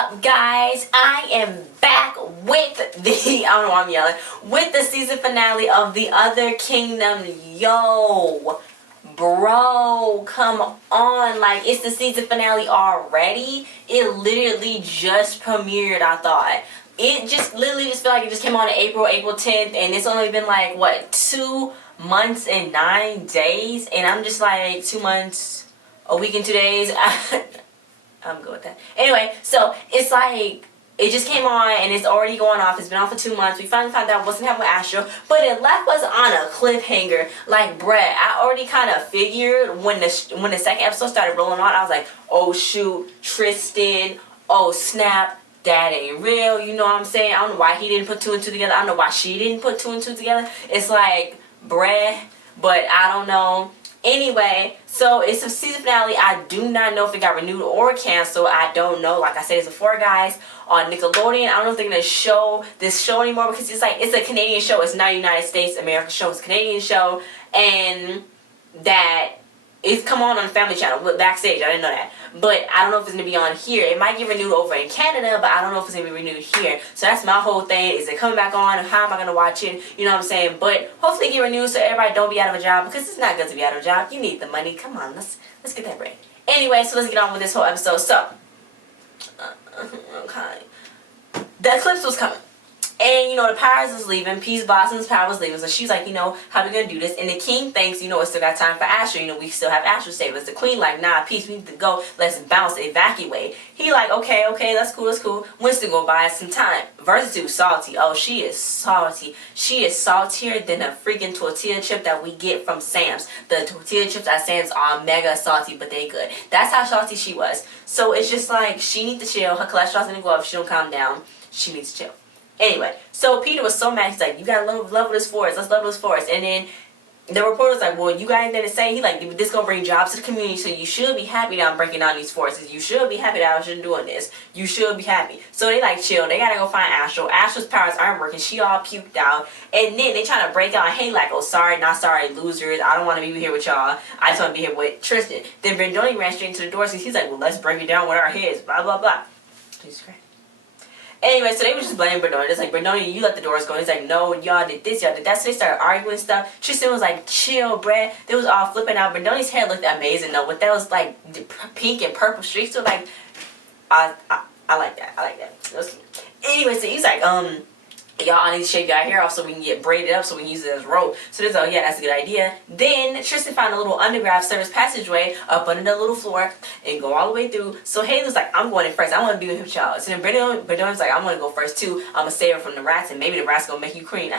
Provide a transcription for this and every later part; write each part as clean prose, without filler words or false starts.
up, guys? I am back with the, I don't know why I'm yelling, with the season finale of The Other Kingdom. Yo, bro, come on. Like, it's the season finale already. It literally just premiered, I thought. It just literally just felt like it just came on in April 10th, and it's only been like, what, 2 months and 9 days? And I'm just like, 2 months, a week and 2 days. I'm good with that. Anyway, so it's like, it just came on and it's already going off. It's been on for 2 months. We finally found out what's happening with Astro, but it left us on a cliffhanger. Like, bruh, I already kind of figured when the second episode started rolling on, I was like, oh shoot, Tristan, oh snap, that ain't real. You know what I'm saying? I don't know why he didn't put 2 and 2 together. I don't know why she didn't put 2 and 2 together. It's like, bruh, but I don't know. Anyway, so it's a season finale. I do not know if it got renewed or canceled. I don't know. Like I said, it's a 4 guys on Nickelodeon. I don't know if they're going to show this show anymore because it's like, it's a Canadian show. It's not a United States, America show. It's a Canadian show. And that it's come on the Family Channel, but backstage. I didn't know that. But I don't know if it's going to be on here. It might get renewed over in Canada, but I don't know if it's going to be renewed here. So that's my whole thing. Is it coming back on? How am I going to watch it? You know what I'm saying? But hopefully get renewed so everybody don't be out of a job, because it's not good to be out of a job. You need the money. Come on, let's get that bread. Anyway, so let's get on with this whole episode. So, okay. The eclipse was coming. And, you know, the powers was leaving. Peace Blossom's power was leaving. So she's like, you know, how are we going to do this? And the king thinks, you know, we still got time for Astro. You know, we still have Astro save us. The queen like, nah, Peace, we need to go. Let's bounce, evacuate. He like, okay, that's cool. Winston go buy us some time. Versatile, salty. Oh, she is salty. She is saltier than a freaking tortilla chip that we get from Sam's. The tortilla chips at Sam's are mega salty, but they good. That's how salty she was. So it's just like, she needs to chill. Her cholesterol's going to go up. She don't calm down. She needs to chill. Anyway, so Peter was so mad. He's like, you gotta level this forest. Let's level this forest. And then the reporter was like, well, you got anything to say? He like, this gonna bring jobs to the community, so you should be happy that I'm breaking down these forests. You should be happy that I was doing this. You should be happy. So they like chill. They gotta go find Astro. Astro's powers aren't working. She all puked out. And then they trying to break out. Hey, like, oh, sorry, not sorry, losers. I don't want to be here with y'all. I just want to be here with Tristan. Then Brendoni ran straight into the door, so he's like, well, let's break it down with our heads. Blah, blah, blah. Jesus Christ. Anyway, so they were just blaming Brendoni. It's like, Brendoni, you let the doors go. He's like, no, y'all did this, y'all did that. So they started arguing and stuff. Tristan was like, chill, bruh. They was all flipping out. Brendoni's hair looked amazing, though. With those, like, pink and purple streaks. So, like, I like that. I like that. It was cute. Anyway, so he's like, y'all, I need to shave your hair off so we can get braided up so we can use it as rope. So there's, oh yeah, that's a good idea. Then Tristan found a little underground service passageway up under the little floor and go all the way through. So Haley's like, I'm going in first. I want to be with him, child. So then Brendoni's like, I'm going to go first too. I'm going to save her from the rats, and maybe the rats going to make you cream.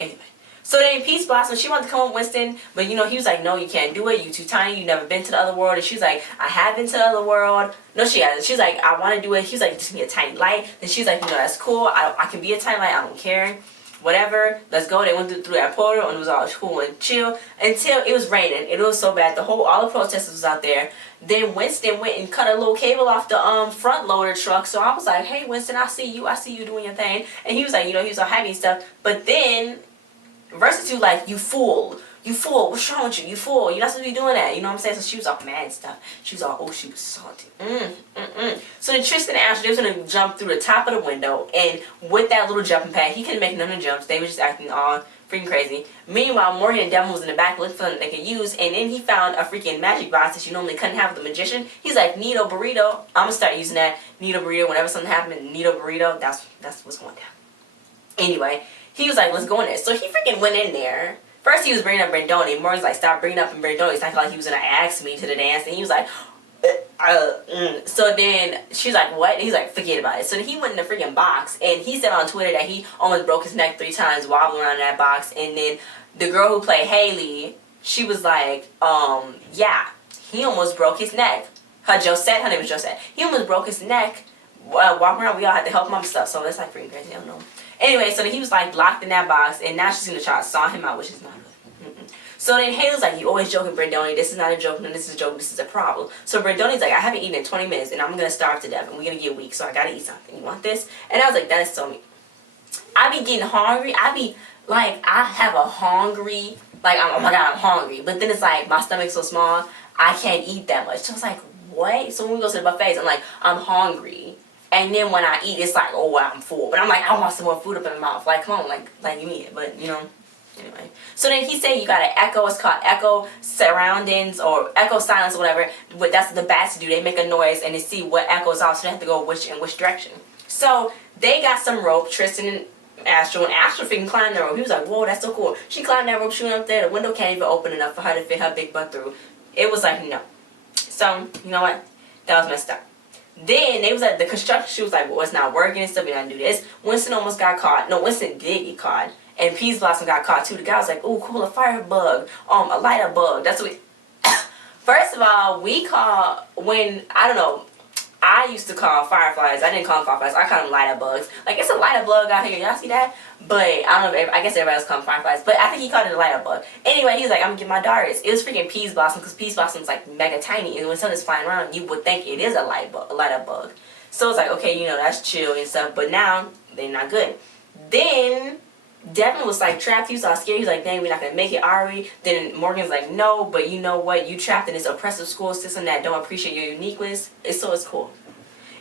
Anyway. So then Peace Blossom, she wanted to come with Winston, but you know, he was like, no, you can't do it. You too tiny. You never been to the other world. And she's like, I have been to the other world. No, she hasn't. She's like, I want to do it. He's like, just be a tiny light. Then she's like, you know, that's cool. I can be a tiny light. I don't care. Whatever. Let's go. They went through that portal and it was all cool and chill until it was raining. It was so bad. All the protesters was out there. Then Winston went and cut a little cable off the front loader truck. So I was like, hey, Winston, I see you doing your thing. And he was like, you know, he was all happy and stuff. But then Versatile like, you fool, what's wrong with you? You fool, you're not supposed to be doing that. You know what I'm saying? So she was all mad and stuff. She was all, oh, she was salty. So then Tristan and Ashley, they was going to jump through the top of the window. And with that little jumping pad, he couldn't make none of the jumps. They were just acting all freaking crazy. Meanwhile, Morgan and Devin was in the back looking for something they could use. And then he found a freaking magic box that you normally couldn't have with the magician. He's like, Neato Burrito. I'm going to start using that. Neato Burrito. Whenever something happens, Neato Burrito. That's what's going down. Anyway, he was like, let's go in there. So he freaking went in there. First he was bringing up Brendoni. Morgan's like, stop bringing up Brendoni. It's like he was going to ask me to the dance. And he was like, So then she's like, what? And he's like, forget about it. So then he went in the freaking box. And he said on Twitter that he almost broke his neck 3 times wobbling around in that box. And then the girl who played Haley, she was like, yeah, he almost broke his neck. Her name was Josette. He almost broke his neck. Walking around, we all had to help him up and stuff. So that's like freaking crazy. I don't know. Anyway, so then he was like locked in that box, and now she's gonna try to saw him out, which is not really. So then Haley's like, you always joking, Brendoni. This is not a joke. No, this is a joke. This is a problem. So Brendoni's like, I haven't eaten in 20 minutes, and I'm gonna starve to death, and we're gonna get weak. So I gotta eat something. You want this? And I was like, that is so me. I be getting hungry. I be like, I have a hungry, like, oh my god, I'm hungry. But then it's like my stomach's so small, I can't eat that much. So I was like, what? So when we go to the buffets, I'm like, I'm hungry. And then when I eat, it's like, oh, I'm full. But I'm like, I want some more food up in my mouth. Like, come on, like you need it. But, you know, anyway. So then he said you got to echo. It's called echo surroundings or echo silence or whatever. But that's what the bats do. They make a noise and they see what echoes off. So they have to go in which direction. So they got some rope, Tristan and Astro. And Astro freaking climbed that rope. He was like, whoa, that's so cool. She climbed that rope, she went up there. The window can't even open enough for her to fit her big butt through. It was like, no. So, you know what? That was messed up. Then they was at the construction. She was like, well, it's not working and stuff. We gotta do this. Winston almost got caught. No, Winston did get caught. And Peas Blossom got caught too. The guy was like, oh, cool, a fire bug. A lighter bug. That's what we... First of all, we call, when, I don't know, I used to call fireflies. I didn't call them fireflies. I call them lighter bugs. Like, it's a lighter bug out here. Y'all see that? But I don't know if I guess everybody else calls them fireflies. But I think he called it a lighter bug. Anyway, he was like, I'm gonna get my darters. It was freaking Peas Blossom because Peas Blossom's like mega tiny. And when something's flying around, you would think it is a lighter bug. So it's like, okay, you know, that's chill and stuff. But now, they're not good. Then Devin was like trapped. He was all scared. He was like, dang, we're not gonna make it, are we? Then Morgan's like, no, but you know what? You trapped in this oppressive school system that don't appreciate your uniqueness. So it's cool.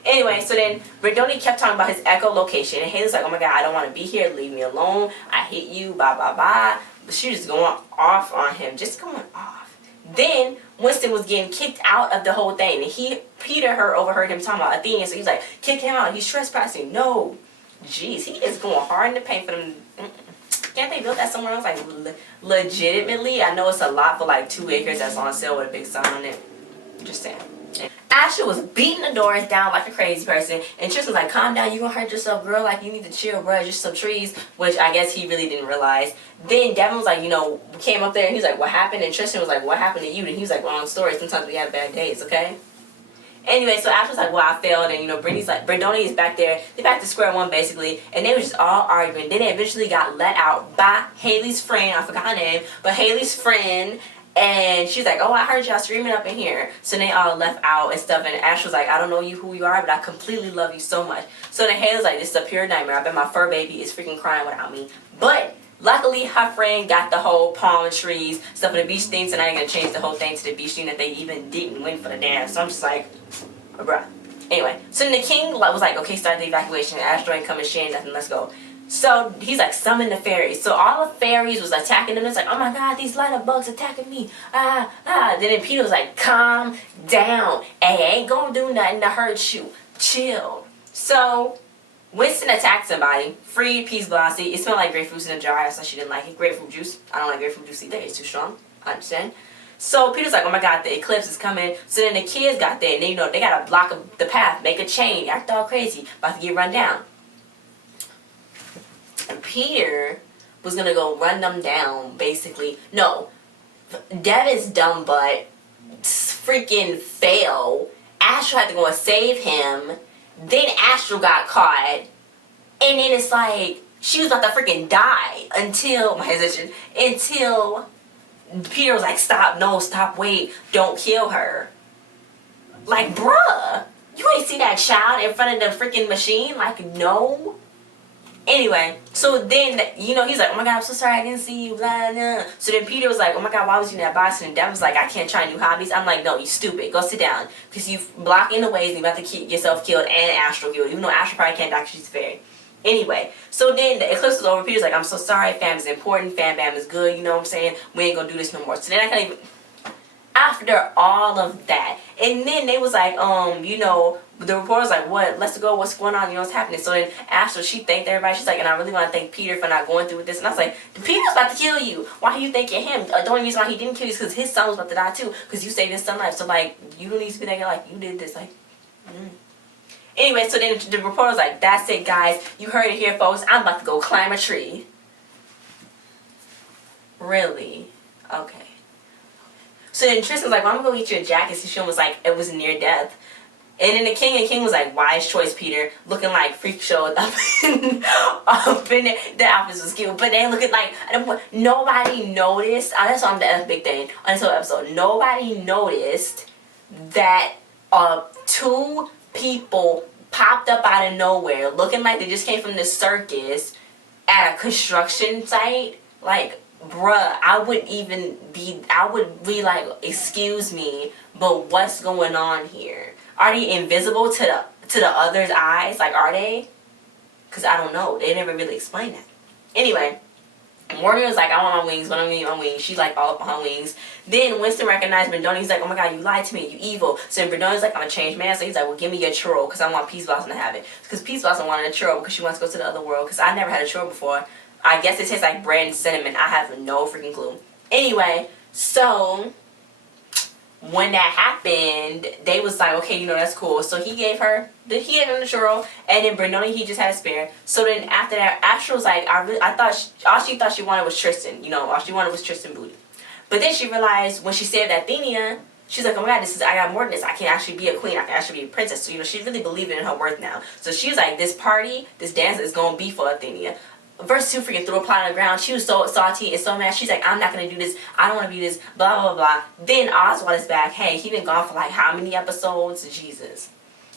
Anyway, so then Brendoni kept talking about his echolocation, and Haley's like, oh my god, I don't want to be here, leave me alone, I hate you, blah blah blah. But she was just going off on him, just going off. Then Winston was getting kicked out of the whole thing, and Peter overheard him talking about Athenian, so he's like, kick him out, he's trespassing. No, jeez, he is going hard in the paint for them. Can't they build that somewhere else? Like, legitimately, I know it's a lot for like 2 acres that's on sale with a big sign on it. Just saying. Ashley was beating the doors down like a crazy person, and Tristan was like, calm down, you gonna hurt yourself, girl, like you need to chill, bro, just some trees, which I guess he really didn't realize. Then Devin was like, you know, came up there and he was like, what happened? And Tristan was like, what happened to you? And he was like, wrong story, sometimes we have bad days, okay? Anyway, so Ashley was like, well, I failed, and you know, Brendoni is back there, they're back to square one basically, and they were just all arguing. Then they eventually got let out by Haley's friend, I forgot her name, but Haley's friend. And she's like, oh, I heard y'all screaming up in here. So they all left out and stuff. And Ash was like, I don't know who you are, but I completely love you so much. So then Haley's like, this is a pure nightmare. I bet my fur baby is freaking crying without me. But luckily, her friend got the whole palm trees, stuff for the beach thing. So now they're going to change the whole thing to the beach thing that they even didn't win for the dance. So I'm just like, bruh. Anyway, so then the king was like, okay, start the evacuation. Astro ain't coming, she ain't nothing, let's go. So he's like, summon the fairies. So all the fairies was attacking them. It's like, oh my god, these lighter bugs attacking me. Then Peter was like, calm down. Hey, ain't gonna do nothing to hurt you. Chill. So Winston attacked somebody, freed Peas Blossom. It smelled like grapefruits in a jar. That's why she didn't like it. Grapefruit juice. I don't like grapefruit juice either. It's too strong. I understand. So Peter's like, oh my god, the eclipse is coming. So then the kids got there, and they, you know, they gotta block the path, make a chain, act all crazy, about to get run down. And Peter was gonna go run them down, basically. No, Devin's dumb butt freaking fell. Astro had to go and save him. Then Astro got caught. And then it's like, she was about to freaking die until Peter was like, stop, no, stop, wait, don't kill her. Like, bruh, you ain't see that child in front of the freaking machine? Like, no. Anyway, so then, you know, he's like, oh my god, I'm so sorry, I didn't see you, blah, blah. So then Peter was like, oh my god, why was you in that box? And Devin was like, I can't try new hobbies. I'm like, no, you stupid, go sit down. Because you blocking the ways and you're about to keep yourself killed and Astro killed. Even though Astro probably can't die because she's a fairy. Anyway, so then the eclipse was over. Peter's like, I'm so sorry, fam is important, fam bam is good, you know what I'm saying? We ain't gonna do this no more. So then I can't even... After all of that, and then they was like, you know, the reporter's like, what, let's go, what's going on, you know, what's happening? So then Astro, she thanked everybody. She's like, and I really want to thank Peter for not going through with this. And I was like, Peter's about to kill you. Why are you thanking him? The only reason why he didn't kill you is because his son was about to die too, because you saved his son's life. So like, you don't need to be thinking like, you did this, like, Anyway, so then the reporter's like, that's it, guys, you heard it here, folks, I'm about to go climb a tree. Really? Okay. So then Tristan's like, well, I'm going to go get you a jacket. So she was like, it was near death. And then the king was like, wise choice, Peter. Looking like freak show up in there. The outfits was cute. But they looking like, nobody noticed. That's why I'm the big thing on this whole episode. Nobody noticed that 2 people popped up out of nowhere looking like they just came from the circus at a construction site. Like, bruh, I would be like, excuse me, but what's going on here? Are they invisible to the other's eyes? Like, are they? Because I don't know. They never really explained that. Anyway, Morgan was like, I want my wings. When I'm gonna get my wings, she's like all up on her wings. Then Winston recognized Brendoni. He's like, oh my god, you lied to me, you evil. So Brendoni's like, I'm a changed man. So he's like, well, give me your churro because I want Peace Blossom to have it. Because Peace Blossom wanted a churro because she wants to go to the other world. Because I never had a churro before. I guess it tastes like bread and cinnamon. I have no freaking clue. Anyway, so when that happened, they was like, okay, you know, that's cool. So he gave him the churro, and then Brendoni, he just had a spare. So then after that, Astra was like, I thought all she thought she wanted was Tristan. You know, all she wanted was Tristan booty. But then she realized when she saved Athenia, she's like, oh my god, I got more than this. I can actually be a queen. I can actually be a princess. So, you know, she's really believing in her worth now. So she was like, this party, this dance is going to be for Athenia. Verse 2 freaking threw a plot on the ground. She was so salty and so mad. She's like, I'm not going to do this. I don't want to do this. Blah, blah, blah. Then Oswald is back. Hey, he been gone for like how many episodes? Jesus.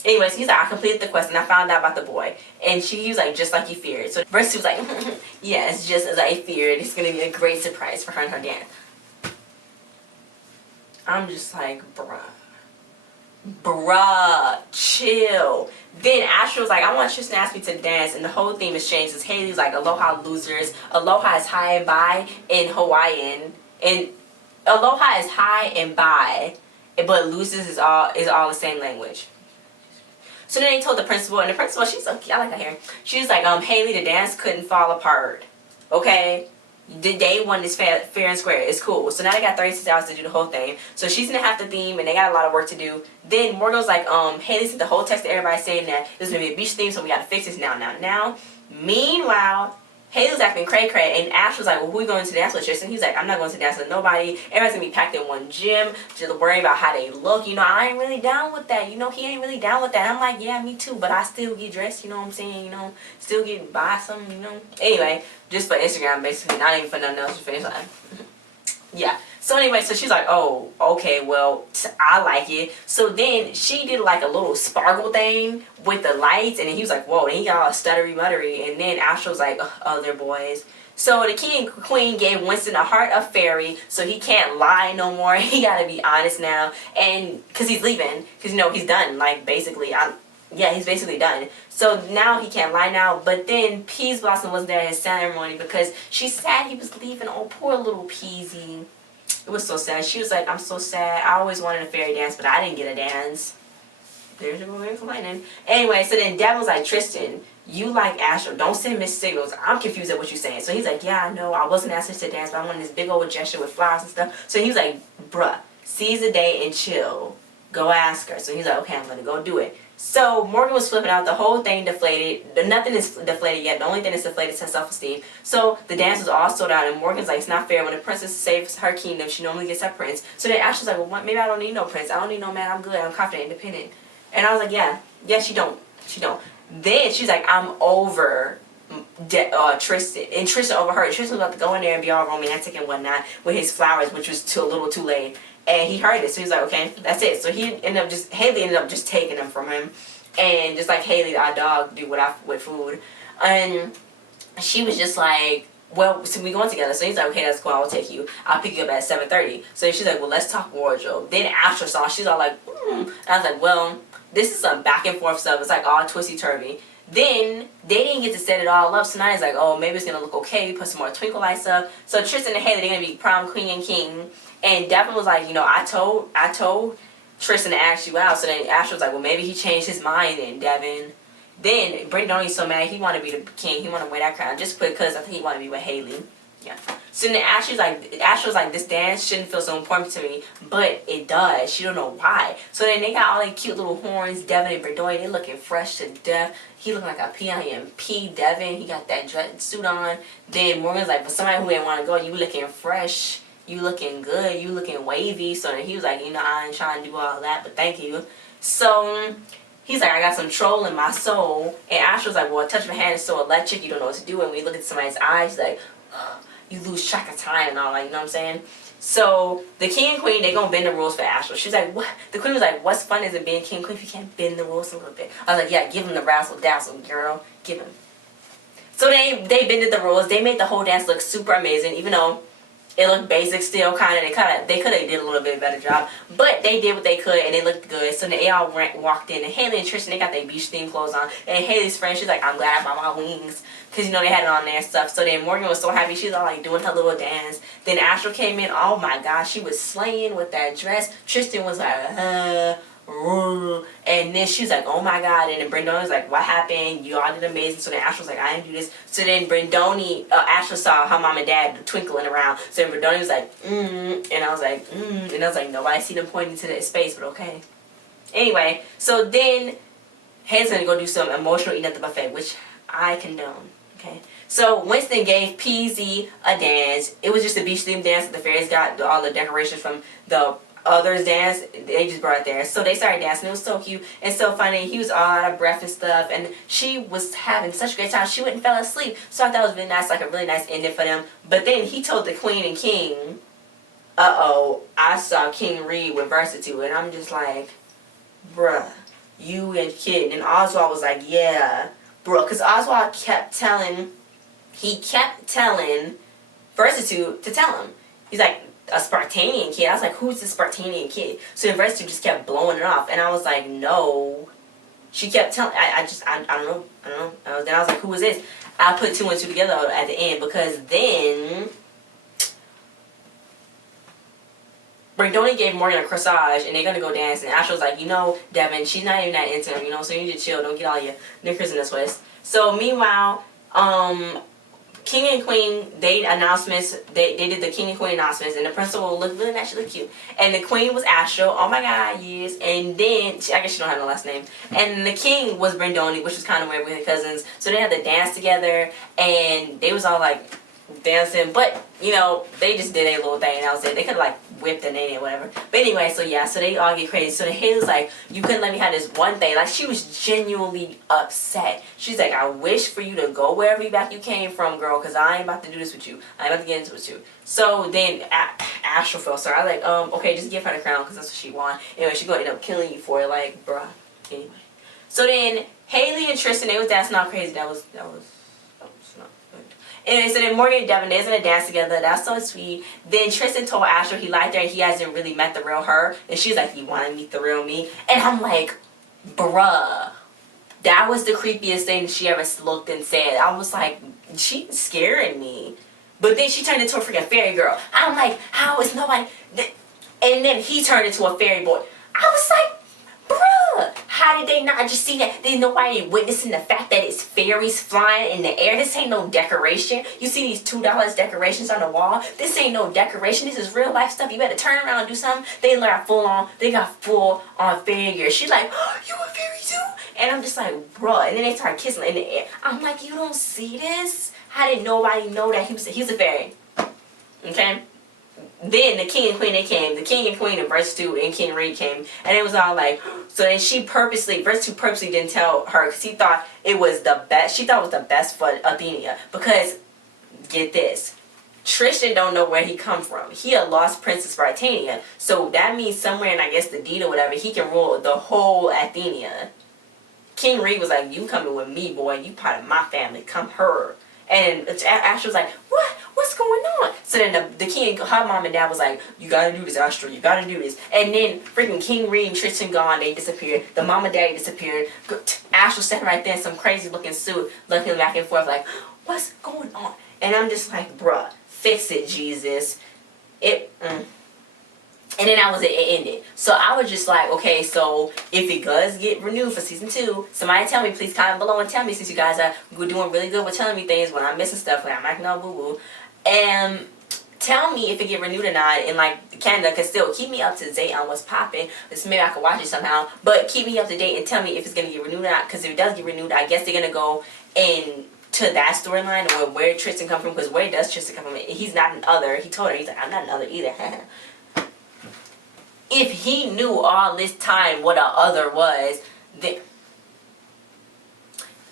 Anyways, he's like, I completed the quest and I found out about the boy. And she was like, just like you feared. So verse 2 was like, yes, just as I feared. It's going to be a great surprise for her and her dance. I'm just like, bruh, chill. Then Astra was like, I want Tristan to ask me to dance, and the whole theme has changed. Because Haley's like, aloha losers. Aloha is high and by in Hawaiian, and aloha is high and by, but losers is all the same language. So then they told the principal, and the principal, she's like, I like her hair. She was like, Haley, the dance couldn't fall apart. Okay? The day one is fair and square. It's cool. So now they got 36 hours to do the whole thing. So she's gonna have the theme, and they got a lot of work to do. Then Morgan was like, Haley sent the whole text to everybody saying that there's gonna be a beach theme, so we gotta fix this now. Meanwhile, Haley was acting cray-cray, and Ash was like, well, who we going to dance with, Tristan? He's like, I'm not going to dance with nobody. Everybody's gonna be packed in one gym, just worrying about how they look. You know, I ain't really down with that. You know, he ain't really down with that. I'm like, yeah, me too, but I still get dressed, you know what I'm saying? You know, still get buy some, you know. Anyway, just for Instagram, basically, not even for nothing else, just for Instagram. Yeah. So anyway, so she's like, oh, okay, well, I like it. So then she did like a little sparkle thing with the lights, and then he was like, whoa, and he got all stuttery muttery, and then Astra was like, other boys. So the king and queen gave Winston a heart of fairy, so he can't lie no more. He gotta be honest now, and because he's leaving, because you know he's done. Like basically, yeah, he's basically done. So now he can't lie now. But then Peas Blossom wasn't there at his ceremony because she's sad he was leaving. Oh, poor little Peasy. It was so sad. She was like, I'm so sad. I always wanted a fairy dance, but I didn't get a dance. There's your woman complaining. Anyway, so then Devin was like, Tristan, you like Astra. Don't send mixed signals. I'm confused at what you're saying. So he's like, yeah, I know. I wasn't asking to dance, but I wanted this big old gesture with flowers and stuff. So he was like, bruh, seize the day and chill. Go ask her. So he's like, okay, I'm going to go do it. So Morgan was flipping out. The whole thing deflated. Nothing is deflated yet. The only thing that's deflated is her self-esteem. So the dance was all sold out, and Morgan's like, it's not fair. When a princess saves her kingdom, she normally gets her prince. So then Ashley's like, well, maybe I don't need no prince. I don't need no man. I'm good. I'm confident, independent. And I was like, yeah, she don't. Then she's like, I'm over Tristan. And Tristan over her. Tristan was about to go in there and be all romantic and whatnot with his flowers, which was a little too late. And he heard it, so he's like, okay, that's it. So Haley ended up just taking them from him, and just like Haley, our dog, do with food. And she was just like, well, so we going together. So he's like, okay, that's cool. I'll take you. I'll pick you up at 7:30. So she's like, well, let's talk wardrobe. Then Astra saw, she's all like, And I was like, well, this is some back and forth stuff. It's like all twisty turvy. Then they didn't get to set it all up, so now it's like, oh, maybe it's gonna look okay. Put some more twinkle lights up. So Tristan and Haley, they're gonna be prom queen and king. And Devin was like, you know, I told Tristan to ask you out. So then Astra was like, well, maybe he changed his mind then, Devin. Then Brendoni's so mad, he wanted to be the king. He wanted to wear that crown just because I think he wanted to be with Haley. Yeah. So then Astra was like, this dance shouldn't feel so important to me, but it does. She don't know why. So then they got all these cute little horns. Devin and Brendoni, they looking fresh to death. He looking like a PIMP. Devin, he got that dress suit on. Then Morgan's like, for somebody who ain't want to go, you looking fresh. You looking good, you looking wavy. So then he was like, you know, I ain't trying to do all that, but thank you. So he's like, I got some troll in my soul. And Astra was like, well, a touch of a hand is so electric, you don't know what to do. And when you look at somebody's eyes, like, you lose track of time and all that, you know what I'm saying? So the king and queen, they gonna bend the rules for Astra. She's like, what? The queen was like, what's fun is it being king and queen if you can't bend the rules a little bit? I was like, yeah, give him the razzle dazzle, girl. Give him. So they bended the rules. They made the whole dance look super amazing, even though It looked basic still, kind of. They could have did a little bit better job, but they did what they could, and it looked good. So they all walked in, and Haley and Tristan, they got their beach theme clothes on. And Haley's friend, she's like, "I'm glad I bought my wings," because you know they had it on there and stuff. So then Morgan was so happy, she's all like doing her little dance. Then Astral came in. Oh my gosh, she was slaying with that dress. Tristan was like, and then she was like, "Oh my god!" And then Brendoni was like, "What happened? You all did amazing." So then Ashley was like, "I didn't do this." So then Ashley saw her mom and dad twinkling around. So then Brendoni was like, and I was like, and I was like, nobody see them pointing to that space, but okay. Anyway, so then Hayden's gonna go do some emotional eating at the buffet, which I condone. Okay. So Winston gave PZ a dance. It was just a beach themed dance that the fairies got all the decorations from the others dance, they just brought there. So they started dancing. It was so cute and so funny. He was all out of breath and stuff, and she was having such a great time. She went and fell asleep. So I thought it was really nice, like a really nice ending for them. But then he told the queen and king, I saw King Reed with Versatile, and I'm just like, bruh, you and kidding. And Oswald was like, yeah, bro, because Oswald kept telling Versatile to tell him. He's like, a Spartanian kid. I was like, who's the Spartanian kid? So the Versatile just kept blowing it off, and I was like, no. She kept telling, I don't know. Then I was like, who is this? I put 2 and 2 together at the end, because then Brendoni gave Morgan a corsage, and they're gonna go dance, and Ashley was like, you know, Devin, she's not even that into him, you know, so you need to chill, don't get all your knickers in this twist. So meanwhile, King and Queen, they announcements, they did the King and Queen announcements, and the principal looked really nice, she looked cute. And the Queen was Astro, oh my god, yes. And then, I guess she don't have no last name. And the King was Brendoni, which was kind of weird with her cousins. So they had to dance together, and they was all like dancing, but you know, they just did a little thing, and that was it. They could have like whipped the name or whatever. But anyway, so yeah, so they all get crazy. So the Haley was like, you couldn't let me have this one thing. Like, she was genuinely upset. She's like, I wish for you to go wherever back you came from, girl, because I ain't about to do this with you. I ain't about to get into it with you. So then Astral felt sorry. I was like, okay, just give her the crown, because that's what she want. Anyway, she's gonna end up killing you for it, like, bruh. Anyway. So then Haley and Tristan, they was dancing all crazy. That was not good. Anyway, so then Morgan and Devin, they're gonna dance together. That's so sweet. Then Tristan told Ashley he liked her and he hasn't really met the real her. And she's like, you want to meet the real me? And I'm like, bruh. That was the creepiest thing she ever looked and said. I was like, she's scaring me. But then she turned into a freaking fairy girl. I'm like, how is nobody... And then he turned into a fairy boy. I was like, bruh, how did they not just see that? There's nobody witnessing the fact that it's fairies flying in the air. This ain't no decoration. You see these $2 decorations on the wall? This ain't no decoration. This is real life stuff. You better turn around and do something. They got full on fairy gear. She's like, oh, you a fairy too? And I'm just like, bruh. And then they start kissing in the air. I'm like, you don't see this? How did nobody know that he was a fairy? Okay? Then the King and Queen, they came. The King and Queen and Versatile and King Reed came. And it was all like, so then Versatile purposely didn't tell her because he thought it was the best. She thought it was the best for Athenia. Because, get this, Tristan don't know where he come from. He a lost Princess for Athenia. So that means somewhere in, I guess, the deed or whatever, he can rule the whole Athenia. King Reed was like, you coming with me, boy. You part of my family. Come her. And Ashley was like, what? What's going on? So then the king, her mom and dad was like, you gotta do this, Astro, you gotta do this. And then freaking King Reed and Tristan gone, they disappeared. The mom and daddy disappeared. Astro sitting right there in some crazy looking suit, looking back and forth like, what's going on? And I'm just like, bruh, fix it, Jesus. And then that was it, it ended. So I was just like, okay, so if it does get renewed for season 2, somebody tell me, please comment below and tell me, since you guys are doing really good with telling me things when I'm missing stuff, when I'm acting all boo-boo. And tell me if it get renewed or not, and like Canada can still keep me up to date on what's popping. Maybe I can watch it somehow, but keep me up to date and tell me if it's gonna get renewed or not. Because if it does get renewed, I guess they're gonna go into that storyline or where Tristan come from. Because where does Tristan come from? He's not an other. He told her, he's like, I'm not an other either. If he knew all this time what a other was, then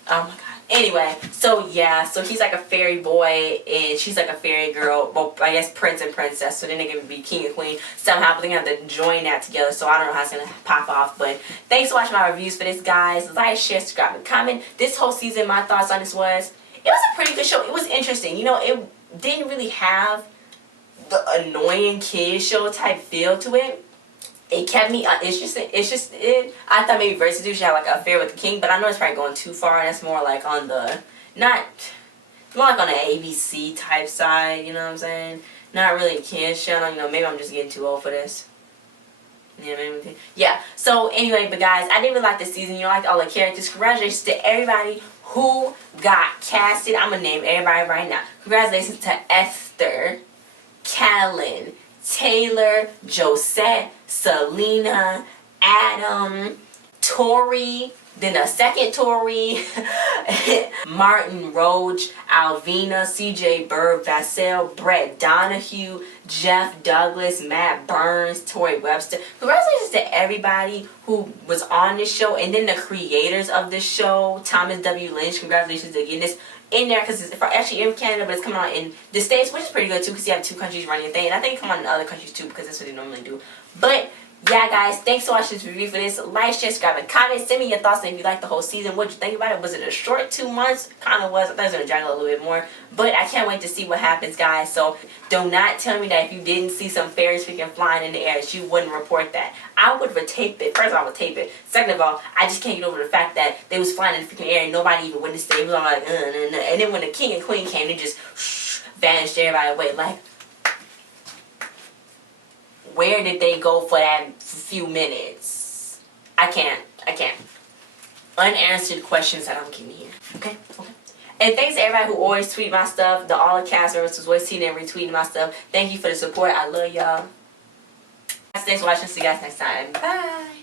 oh my god. Anyway, so yeah, so he's like a fairy boy and she's like a fairy girl. Well, I guess prince and princess. So then they're gonna be king and queen somehow. But they're gonna have to join that together. So I don't know how it's gonna pop off. But thanks for watching my reviews for this, guys. Like, share, subscribe, and comment. This whole season, my thoughts on this was, it was a pretty good show. It was interesting. You know, it didn't really have the annoying kid show type feel to it. It kept me, I thought maybe Versus should have like an affair with the king, but I know it's probably going too far, and it's more like on the, more like on the ABC type side, you know what I'm saying? Not really a kid's channel, you know, maybe I'm just getting too old for this. Yeah, maybe. Yeah, so anyway, but guys, I did really like this season. You liked all the characters. Congratulations to everybody who got casted. I'm going to name everybody right now. Congratulations to Esther, Callan, Taylor, Josette, Selena, Adam, Tori, then a second Tori, Martin Roach, Alvina, CJ Bird, Vassell, Brett Donahue, Jeff Douglas, Matt Burns, Tori Webster. Congratulations to everybody who was on this show, and then the creators of this show, Thomas W. Lynch. Congratulations to getting this in there, because it's actually in Canada, but it's coming out in the States, which is pretty good too, because you have 2 countries running a thing, and I think it come out in other countries too, because that's what they normally do. But yeah, guys, thanks for watching this review for this. Like, share, subscribe, and comment. Send me your thoughts, and if you liked the whole season, what you think about it. Was it a short 2 months? Kind of was. I thought it was going to drag a little bit more, but I can't wait to see what happens, guys. So do not tell me that if you didn't see some fairies freaking flying in the air, that you wouldn't report that. I would have taped it. First of all, I would tape it. Second of all, I just can't get over the fact that they was flying in the freaking air and nobody even witnessed it. It was all like, and then when the king and queen came, they just vanished everybody away. Like, where did they go for that few minutes? I can't. Unanswered questions that I'm getting here. Okay. And thanks to everybody who always tweet my stuff. All the cast members who's always seeing and retweeting my stuff. Thank you for the support. I love y'all. Thanks for watching. See you guys next time. Bye.